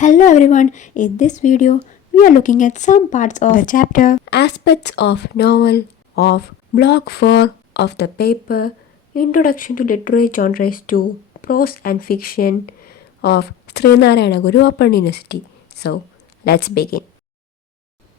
Hello everyone, in this video we are looking at some parts of the chapter Aspects of Novel of Block 4 of the paper Introduction to Literary Genres to Prose and Fiction of Srinarayana Guru Open University. So let's begin.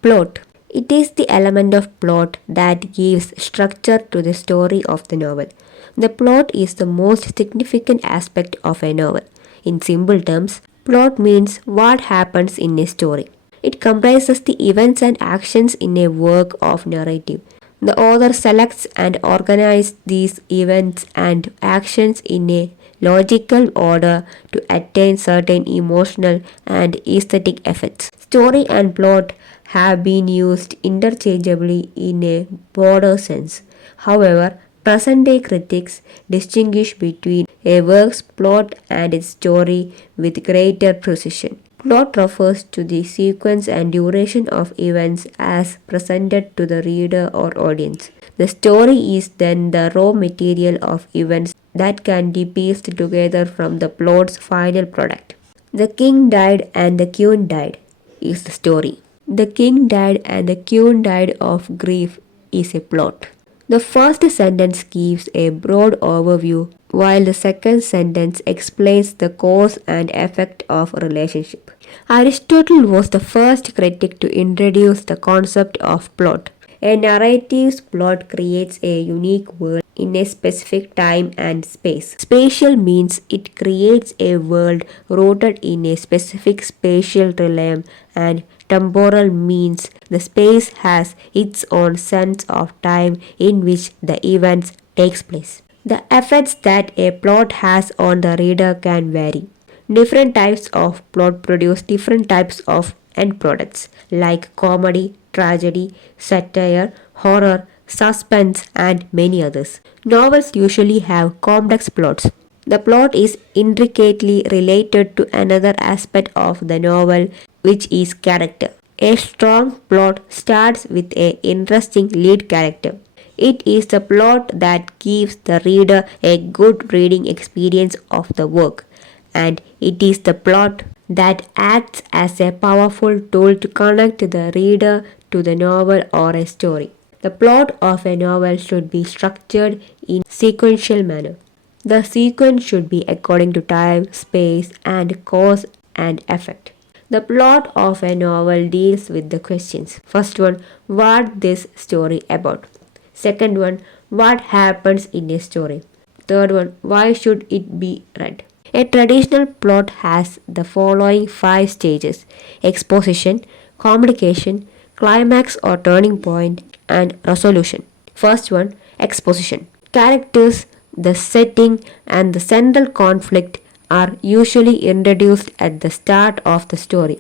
Plot. It is the element of plot that gives structure to the story of the novel. The plot is the most significant aspect of a novel. In simple terms, plot means what happens in a story. It comprises the events and actions in a work of narrative. The author selects and organizes these events and actions in a logical order to attain certain emotional and aesthetic effects. Story and plot have been used interchangeably in a broader sense. However, present day critics distinguish between a work's plot and its story with greater precision. Plot refers to the sequence and duration of events as presented to the reader or audience. The story is then the raw material of events that can be pieced together from the plot's final product. The king died and the queen died is the story. The king died and the queen died of grief is a plot. The first sentence gives a broad overview, while the second sentence explains the cause and effect of a relationship. Aristotle was the first critic to introduce the concept of plot. A narrative's plot creates a unique world in a specific time and space. Spatial means it creates a world rooted in a specific spatial realm, and temporal means the space has its own sense of time in which the events takes place. The effects that a plot has on the reader can vary. Different types of plot produce different types of end products like comedy, tragedy, satire, horror, suspense, and many others. Novels usually have complex plots. The plot is intricately related to another aspect of the novel, which is character. A strong plot starts with an interesting lead character. It is the plot that gives the reader a good reading experience of the work, and it is the plot that acts as a powerful tool to connect the reader to the novel or a story. The plot of a novel should be structured in sequential manner. The sequence should be according to time, space, and cause and effect. The plot of a novel deals with the questions. First one, what this story about? Second one, what happens in a story? Third one, why should it be read? A traditional plot has the following 5 stages: exposition, communication, climax or turning point, and resolution. First one, exposition. Characters, the setting, and the central conflict are usually introduced at the start of the story.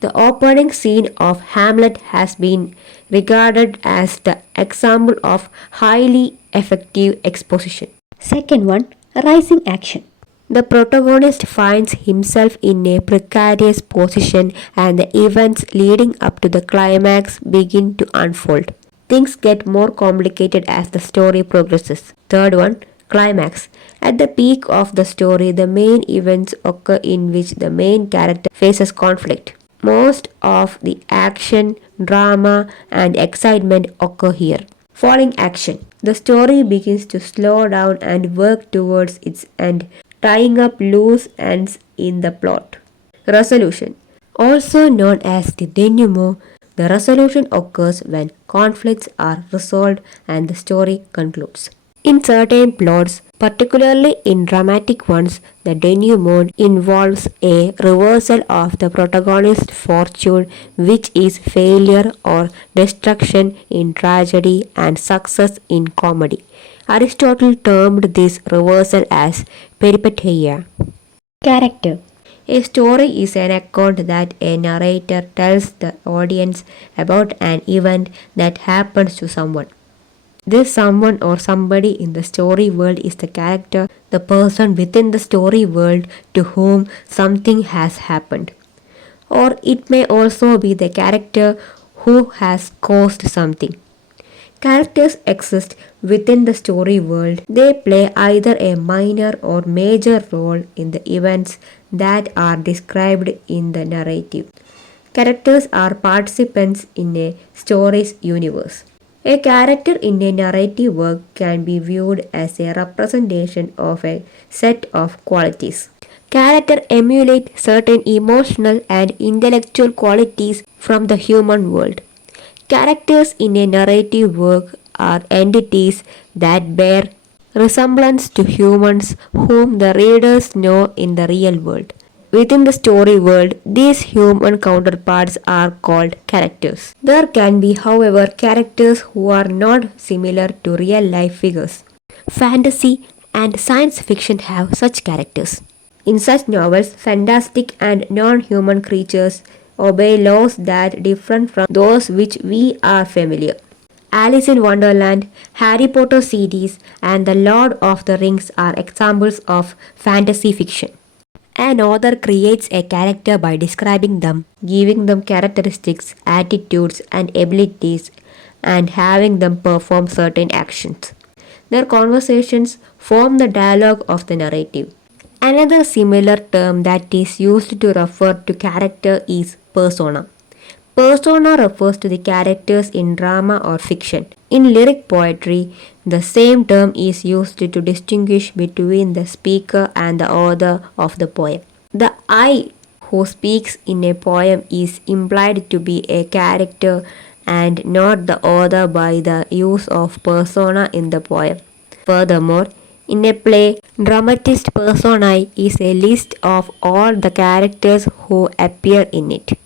The opening scene of Hamlet has been regarded as the example of highly effective exposition. Second one, rising action. The protagonist finds himself in a precarious position and the events leading up to the climax begin to unfold. Things get more complicated as the story progresses. Third one, climax. At the peak of the story, the main events occur in which the main character faces conflict. Most of the action, drama, and excitement occur here. Falling action. The story begins to slow down and work towards its end, tying up loose ends in the plot. Resolution. Also known as the denouement, the resolution occurs when conflicts are resolved and the story concludes. In certain plots, particularly in dramatic ones, the denouement involves a reversal of the protagonist's fortune, which is failure or destruction in tragedy and success in comedy. Aristotle termed this reversal as peripeteia. Character. A story is an account that a narrator tells the audience about an event that happens to someone. This someone or somebody in the story world is the character, the person within the story world to whom something has happened. Or it may also be the character who has caused something. Characters exist within the story world. They play either a minor or major role in the events that are described in the narrative. Characters are participants in a story's universe. A character in a narrative work can be viewed as a representation of a set of qualities. Characters emulate certain emotional and intellectual qualities from the human world. Characters in a narrative work are entities that bear resemblance to humans whom the readers know in the real world. Within the story world, these human counterparts are called characters. There can be, however, characters who are not similar to real life figures. Fantasy and science fiction have such characters. In such novels, fantastic and non human creatures obey laws that differ from those which we are familiar. Alice in Wonderland, Harry Potter series, and The Lord of the Rings are examples of fantasy fiction. An author creates a character by describing them, giving them characteristics, attitudes, and abilities, and having them perform certain actions. Their conversations form the dialogue of the narrative. Another similar term that is used to refer to character is persona. Persona refers to the characters in drama or fiction. In lyric poetry, the same term is used to distinguish between the speaker and the author of the poem. The I who speaks in a poem is implied to be a character and not the author by the use of persona in the poem. Furthermore, in a play, dramatist personae is a list of all the characters who appear in it.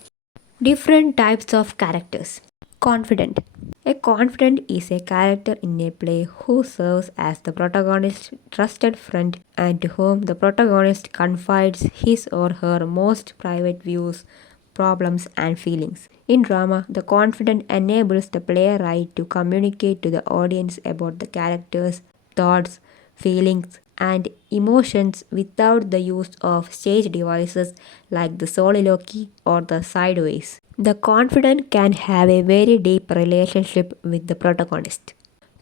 Different types of characters. Confident. A confidant is a character in a play who serves as the protagonist's trusted friend and to whom the protagonist confides his or her most private views, problems, and feelings. In drama, the confidant enables the playwright to communicate to the audience about the characters' thoughts, feelings, and emotions without the use of stage devices like the soliloquy or the sideways. The confidant can have a very deep relationship with the protagonist.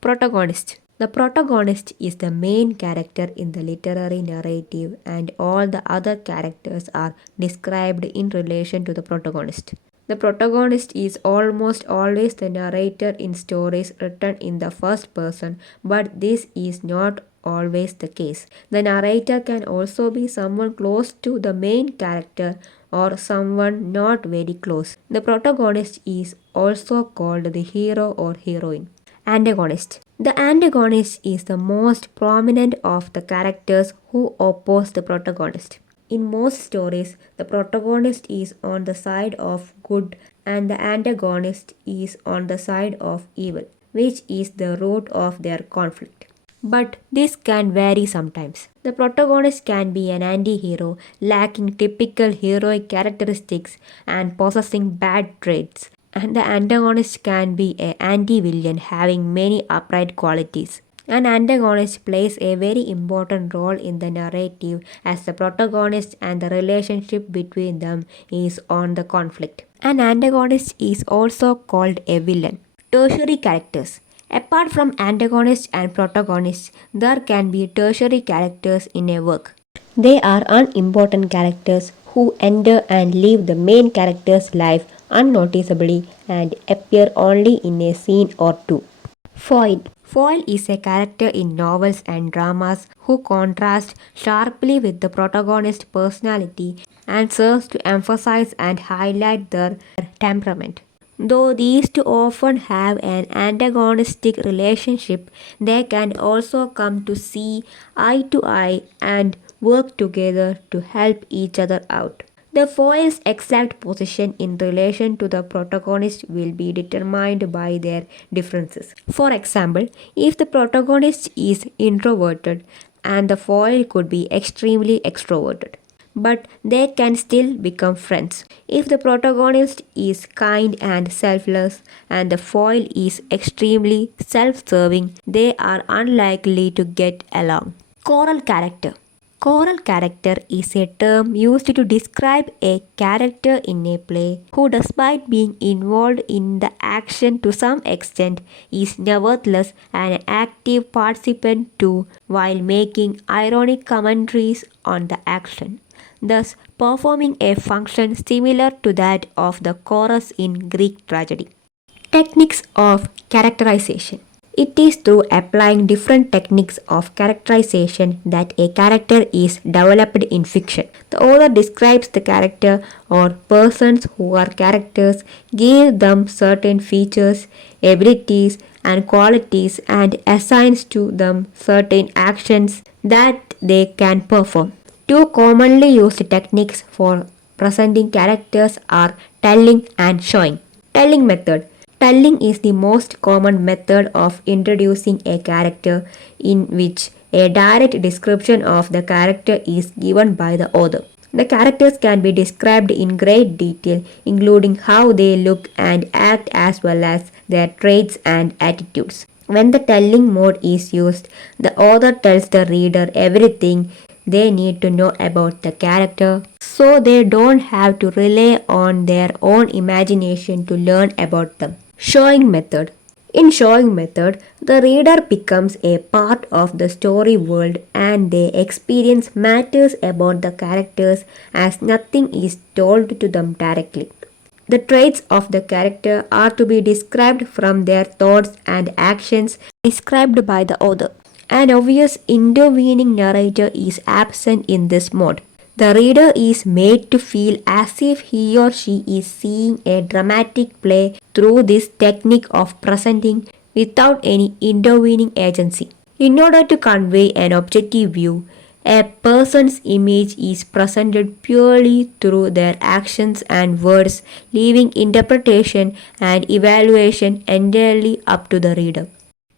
Protagonist. The protagonist is the main character in the literary narrative, and all the other characters are described in relation to the protagonist. The protagonist is almost always the narrator in stories written in the first person, but this is not always the case. The narrator can also be someone close to the main character or someone not very close. The protagonist is also called the hero or heroine. Antagonist. The antagonist is the most prominent of the characters who oppose the protagonist. In most stories, the protagonist is on the side of good and the antagonist is on the side of evil, which is the root of their conflict. But this can vary sometimes. The protagonist can be an anti-hero, lacking typical heroic characteristics and possessing bad traits, and the antagonist can be an anti-villain having many upright qualities. An antagonist plays a very important role in the narrative as the protagonist and the relationship between them is on the conflict. An antagonist is also called a villain. Tertiary characters. Apart from antagonists and protagonists, there can be tertiary characters in a work. They are unimportant characters who enter and leave the main character's life unnoticeably and appear only in a scene or two. Foil. Foil is a character in novels and dramas who contrast sharply with the protagonist's personality and serves to emphasize and highlight their temperament. Though these two often have an antagonistic relationship, they can also come to see eye to eye and work together to help each other out. The foil's exact position in relation to the protagonist will be determined by their differences. For example, if the protagonist is introverted and the foil could be extremely extroverted, but they can still become friends. If the protagonist is kind and selfless and the foil is extremely self serving, they are unlikely to get along. Choral character. Choral character is a term used to describe a character in a play who, despite being involved in the action to some extent, is nevertheless an active participant too while making ironic commentaries on the action, thus performing a function similar to that of the chorus in Greek tragedy. Techniques of characterization. It is through applying different techniques of characterization that a character is developed in fiction. The author describes the character or persons who are characters, gives them certain features, abilities, and qualities, and assigns to them certain actions that they can perform. Two commonly used techniques for presenting characters are telling and showing. Telling method. Telling is the most common method of introducing a character in which a direct description of the character is given by the author. The characters can be described in great detail, including how they look and act as well as their traits and attitudes. When the telling mode is used, the author tells the reader everything they need to know about the character so they don't have to rely on their own imagination to learn about them. Showing method. In showing method, the reader becomes a part of the story world and they experience matters about the characters as nothing is told to them directly. The traits of the character are to be described from their thoughts and actions described by the author. An obvious intervening narrator is absent in this mode. The reader is made to feel as if he or she is seeing a dramatic play through this technique of presenting without any intervening agency. In order to convey an objective view, a person's image is presented purely through their actions and words, leaving interpretation and evaluation entirely up to the reader.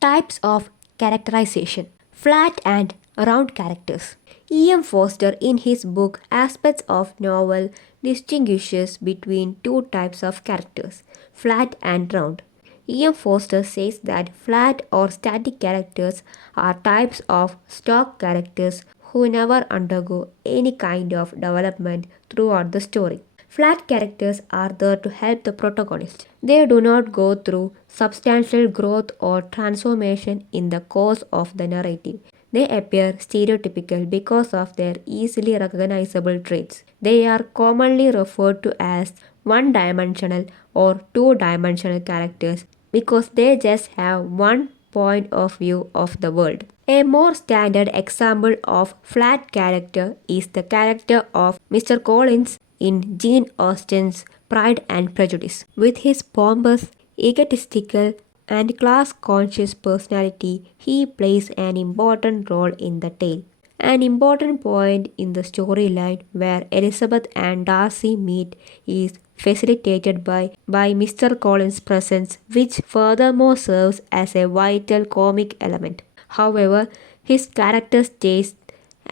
Types of characterization. Flat and round characters. E.M. Foster, in his book Aspects of Novel, distinguishes between two types of characters, flat and round. E.M. Foster says that flat or static characters are types of stock characters who never undergo any kind of development throughout the story. Flat characters are there to help the protagonist. They do not go through substantial growth or transformation in the course of the narrative. They appear stereotypical because of their easily recognizable traits. They are commonly referred to as one dimensional or two dimensional characters because they just have one point of view of the world. A more standard example of flat character is the character of Mr. Collins in Jane Austen's Pride and Prejudice. With his pompous, egotistical, and class conscious personality, he plays an important role in the tale. An important point in the storyline where Elizabeth and Darcy meet is facilitated by Mr. Collins' presence, which furthermore serves as a vital comic element. However, his character stays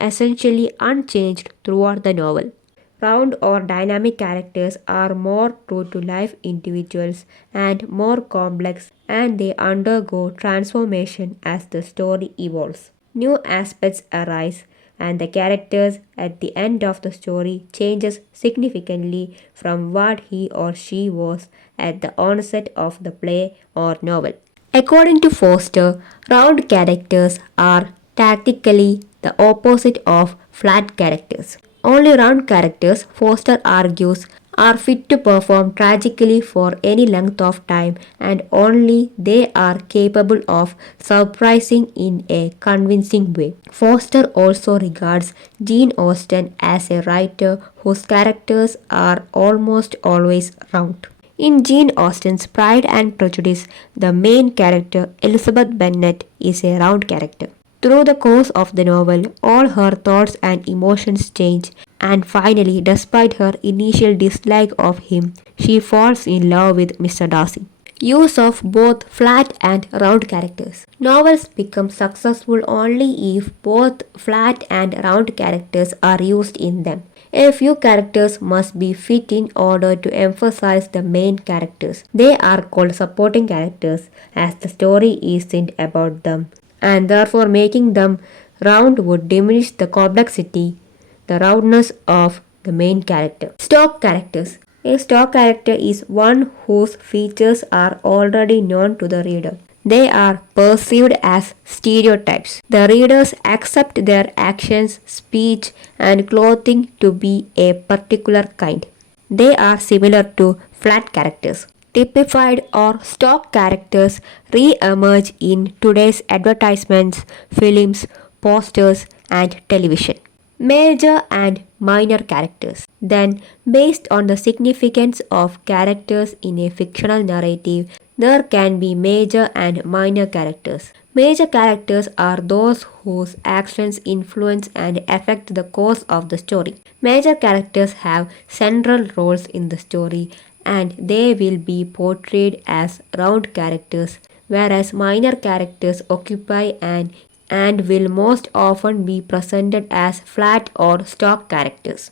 essentially unchanged throughout the novel. Round or dynamic characters are more true to life individuals and more complex, and they undergo transformation as the story evolves. New aspects arise and the characters at the end of the story changes significantly from what he or she was at the onset of the play or novel. According to Foster, round characters are tactically the opposite of flat characters. Only round characters, Foster argues, are fit to perform tragically for any length of time and only they are capable of surprising in a convincing way. Foster also regards Jane Austen as a writer whose characters are almost always round. In Jane Austen's Pride and Prejudice, the main character, Elizabeth Bennet, is a round character. Through the course of the novel, all her thoughts and emotions change, and finally, despite her initial dislike of him, she falls in love with Mr. Darcy. Use of both flat and round characters. Novels become successful only if both flat and round characters are used in them. A few characters must be fit in order to emphasize the main characters. They are called supporting characters as the story isn't about them and therefore making them round would diminish the complexity, the roundness of the main character. Stock characters. A stock character is one whose features are already known to the reader. They are perceived as stereotypes. The readers accept their actions, speech, and clothing to be a particular kind. They are similar to flat characters. Typified or stock characters re-emerge in today's advertisements, films, posters, and television. Major and minor characters. Then, based on the significance of characters in a fictional narrative, there can be major and minor characters. Major characters are those whose actions influence and affect the course of the story. Major characters have central roles in the story and they will be portrayed as round characters, whereas minor characters occupy and will most often be presented as flat or stock characters.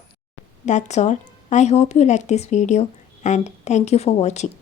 That's all. I hope you like this video and thank you for watching.